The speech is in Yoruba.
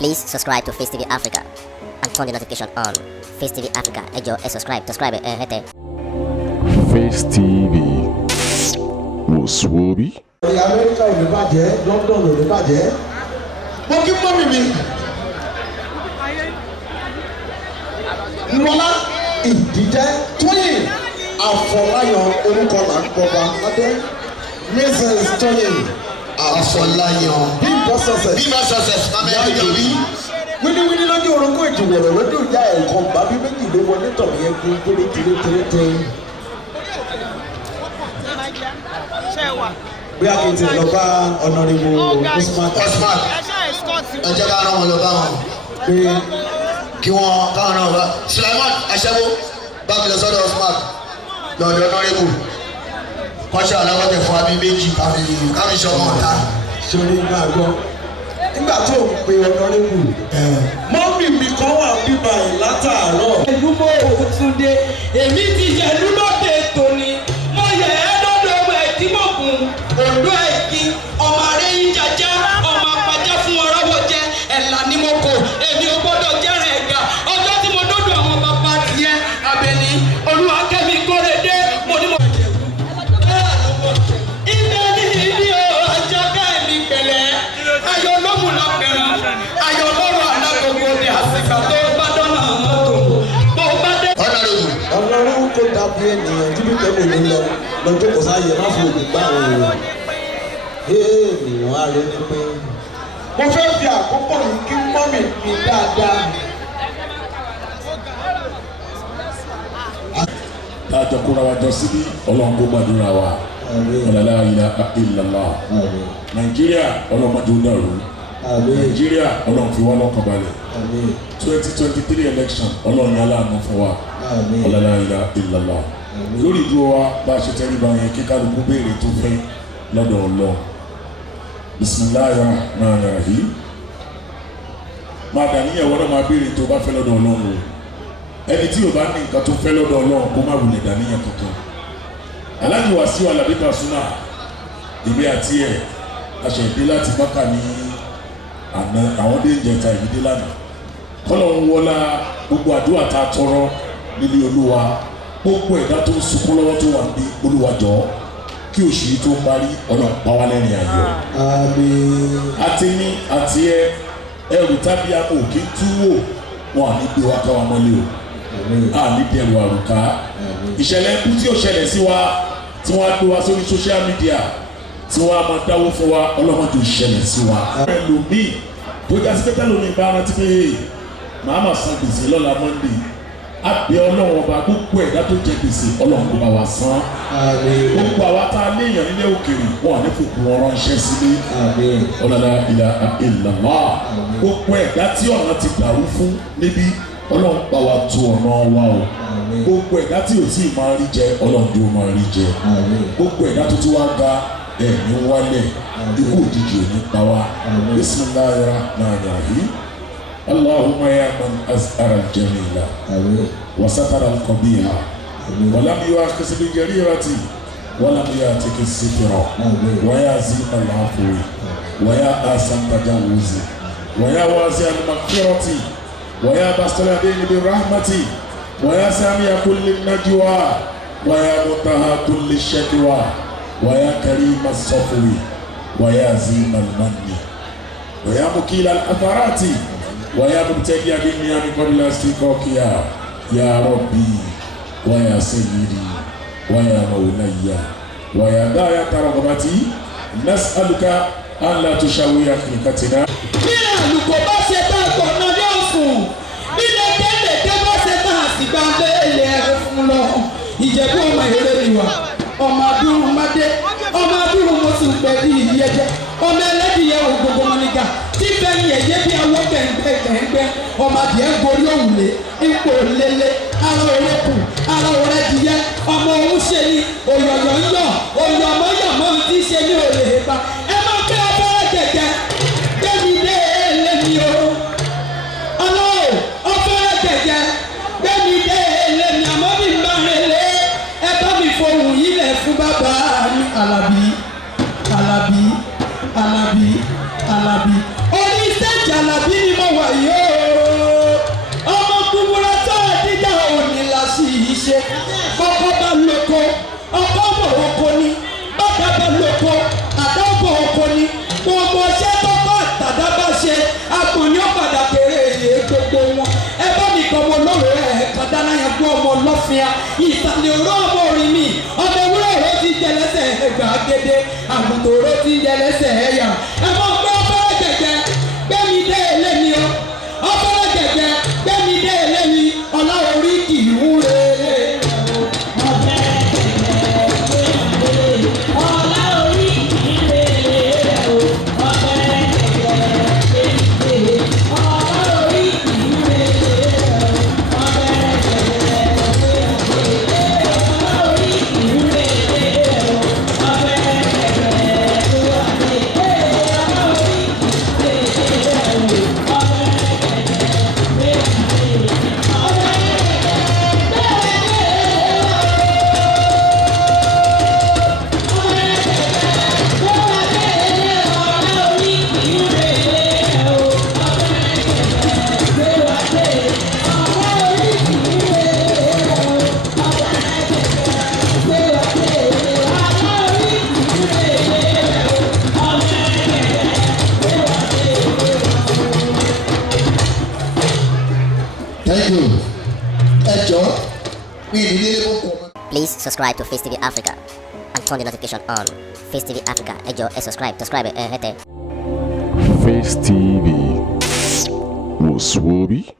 Please subscribe to Face TV Africa and turn the notification on. Face TV Africa, ẹ jọ̀ọ́, subscribe, hete. Face TV was Swoby. Amẹ́ríkà ò ní bàjẹ́, London ò ní bàjẹ́. Mo kí mọ́mì mi. Nọ́lá ìdíjẹ́ Toyin Afolayan orúkọ là ń gbọ́ba lọ́dẹ́. Mrs. Toyin Afolayan. Bímbọ́ success. Yáyà bí. Wíníwíní lọ́jọ́ orúkọ ìjìnlẹ̀ lọ́jọ́ ìyá ẹ̀kọ́ bàbí méjì ló wọlé tọ̀ yẹn gbé tèrè. Bí a kì í ti lọ bá ọ̀nàrìbù Osman. Ẹ jẹ́ ká rán wọn lọ bá wọn. Pé Kí wọ́n káwọn náà bá. Sulaiman Aṣẹ́wó bá mi lọ sọ́dọ̀ Osman lọ́dọ̀ ọ̀nàrìbù. Kọ́ṣẹ́ aláwọ̀tẹ̀ fún abí méjì kámi ṣọmọ ọ̀tá. sori máa gbọ́. Nígbà tó ń pe ọ̀nàrìbù. Mọ́mì mi kan wà bíbá ẹ̀ látàárọ̀. Ẹ̀lúmọ̀ Òtúndé, èmi ti yẹ lúlọ́dẹ tòní, mo yẹ ẹ́ lọ́dọ̀ ọmọ ẹ̀dínmọ̀kùn, òǹdó ẹ̀kí, ọmọ arẹ́ yín jajá, ọmọ apajá fún ọ̀rọ̀wọ̀ jẹ, ẹ̀là ni mo kò, èmi ò gbọ́dọ̀ jẹ́rìn ẹ̀gà, ọjọ́ tí mo dọ́dọ̀ àwọn bàbá tiẹ̀, Àbẹ̀ní, Olúwa Kemi Korede, mo ní mo jẹ̀ wú. Ibẹ̀ ni ìdí o, àjọká ẹ̀mí pẹ̀lẹ́, ayọ̀ lọ́mù lọ́pẹ̀rán, ayọ̀ lọ́rọ̀ alágbogbo ni àsìkò tó bá dọ́nà mọ́tò, bó bá dé. Ọlọ́run kò dàbí ènìyàn tí bí tẹ́lẹ̀ mi lọ lọ́jọ́ kò sáyẹ má fi òògùn gbà wọ́n rẹ̀. Ènìyàn á rí ni pé. Mo fẹ́ fi àkókò yìí kí mọ́mì mi dáadáa. Tájọ kóra wa jọ síbí Ọlọ́run kó gbàdúrà wa. Ọ̀làlá ilaha illallah. Nàìjíríà ọlọ́mọdé ó dàrú. Nàìjíríà Ọlọ́run fi wá lọ́kàn balẹ̀. 2023 election Ọlọ́run yálà àánú fún wa. Ọ̀làlá ilaha illallah. Lórí ìdúró wa bá a ṣe tẹ́lẹ̀ bá yẹn kí kálukú béèrè tó fẹ́ lọ́dọ̀ Ọlọ́run. Bismillahirrahmanirrahim. Máa dàníyàn wọ́n náà máa béèrè tó bá fẹ́ lọ́dọ̀ Ọlọ́run o. Ẹni tí ò bá ní nǹkan tó fẹ́ lọ́dọ̀ Ọlọ́run kó má wulẹ̀ dàníyàn kankan. Aláàjì Wasiu Alabi Pasuma ìwé àti ẹ̀ aṣọ ìdí láti Mákà ní àná àwọn dé ìjẹta ìdílé lánàá. Kọ́lọ́run wọlá gbogbo àdúrà tá a tọrọ nílé Olúwa gbogbo ẹ̀dá tó ń sunkún lọ́wọ́ tó wà ní Olúwa jọ̀ọ́ kí oṣù yìí tó parí Ọlọ́run pa wá lẹ́rìn ayọ̀. Àti ní àti ẹrù tábí àpò òkè túwò wọn à ní gbé wa ká wa mọ́lé o. À ní dẹrù àrùká. Ìṣẹ̀lẹ̀ ikú tí ó ṣẹlẹ̀ sí wa tí wọ́n á gbé wa sórí social media tí wọ́n á máa dáwó fún wa ọlọ́mọdé ò ṣẹlẹ̀ sí wa. Ẹlòmíì tó já sí pẹ́tẹ́ lómi bá rántí pé màá mà san gbèsè lọ́la Monday. Àbí Ọlọ́run ọba gbogbo ẹ̀dá tó jẹ gbèsè Ọlọ́run kó bá wa san. Gbogbo àwa tá a léèyàn nílé òkèèrè wọn ní fòkù wọn ránṣẹ́ sílé. Ọlọ́lá ilaha illallah. Gbogbo ẹ̀dá tí ọ̀nà ti dàrú fún níbí Ọlọ́run bá wa tu ọ̀nà wa o. Gbogbo ẹ̀dá tí ò tí ì máa rí jẹ Ọlọ́run tó máa rí jẹ. Gbogbo ẹ̀dá tó tún wá ga ẹ̀mí wálẹ̀ ikú òjijì ò ní pa wá. Bismillahirrahmanirrahim. Allahumma ya man azhara al-jamila wa satara al-qabiha wa lam yu'akhidh bi jarirati wa lam ya'tik as-sitra wa ya zima al-afwi wa ya asan tajawuzi wa ya wasi al-maghfirati wa ya bastaladaini bi rahmati wa ya sami'a kulli najwa wa ya muntaha kulli shakwa wa ya karim as-safwi wa ya zima al-manni wa ya mukila al-atharati ويا مبتدئ بالنعم قبل استيقاظها يا ربي ويا سيدي ويا مولاي ويا غاية رغبتي نسألك أن لا تشوي خلقتنا. Bí àlùkò bá ṣe tán gbọ̀nà yóò sùn, bí lẹ́kẹ́lẹ́kẹ́ bá ṣe tán àsìgbà ilé ẹ̀rọ fún lọ. Ìjẹ̀bú ọmọ ìrere ìwà, ọmọ abirù Mádé, ọmọ abirù Mọ́sù pẹ̀lú ìyẹ́jẹ́, ọmọ ẹlẹ́dìyẹ ògbógbó mọ́nìkà. Tí bẹ́ẹ̀ni ẹ̀yẹ́ bí awọ́ gbẹ̀ngbẹ̀ngbẹ̀ ọmọ adìẹ ń gorí òwúlé ipò lélé ara òré kù ara òré dìyẹ ọmọ òun ṣe ni òyọ̀yọ̀ ń yọ̀ òyọ̀mọ́yọ̀mọ́ ti ṣe ní òrè pa ẹ má pé ọbẹ̀rẹ̀ gẹ̀gẹ̀ gbẹ̀mí dé ẹlẹ́mi o ọlọ́ọ̀ ọbẹ̀rẹ̀ gẹ̀gẹ̀ gbẹ̀mí dé ẹlẹ́mi àmọ́ mi bá rẹ̀ lé ẹ bá mi fohùn yìí lẹ̀ fún bàbá mi Àlàbí Àlàbí Àlàbí Àlàbí. Àlàbí ni mo wà yìí o ọmọ kúmúrẹ́ tó ẹ̀díjà òní la sì yí ṣe kọ́kọ́ bá lóko ọkọ̀ bọ̀ oko ni bàbá bá lóko àdá bọ̀ oko ni gbogbo ṣẹ́ tọ́kọ̀ àtàdá bá ṣe àpòyán padà kéré èyí gbogbo wọn ẹ bá mi kọ́ ọmọ lọ́rọ̀ ẹ̀ kàdáná yẹn gbọ́ ọmọ lọ́fíà ìsàlẹ̀ òró ọmọ orin mi ọmọ ewúrẹ́ òró ti jẹ lẹ́sẹ̀ gbàgede àgùntàn òró ti jẹ lẹ́sẹ̀ ẹ̀yà ẹ mọ̀ pé ọ̀fẹ́rẹ́ gẹ̀gẹ́ gbẹ́mi dé ilé mi o ọ̀fẹ́rẹ́ gẹ̀gẹ́ gbẹ́mi dé ilé mi ọ̀la orí kì í wúre. Thank you. Please subscribe to Face TV Africa and turn the notification on. Face TV Africa, subscribe, hete. Face TV was Swoby.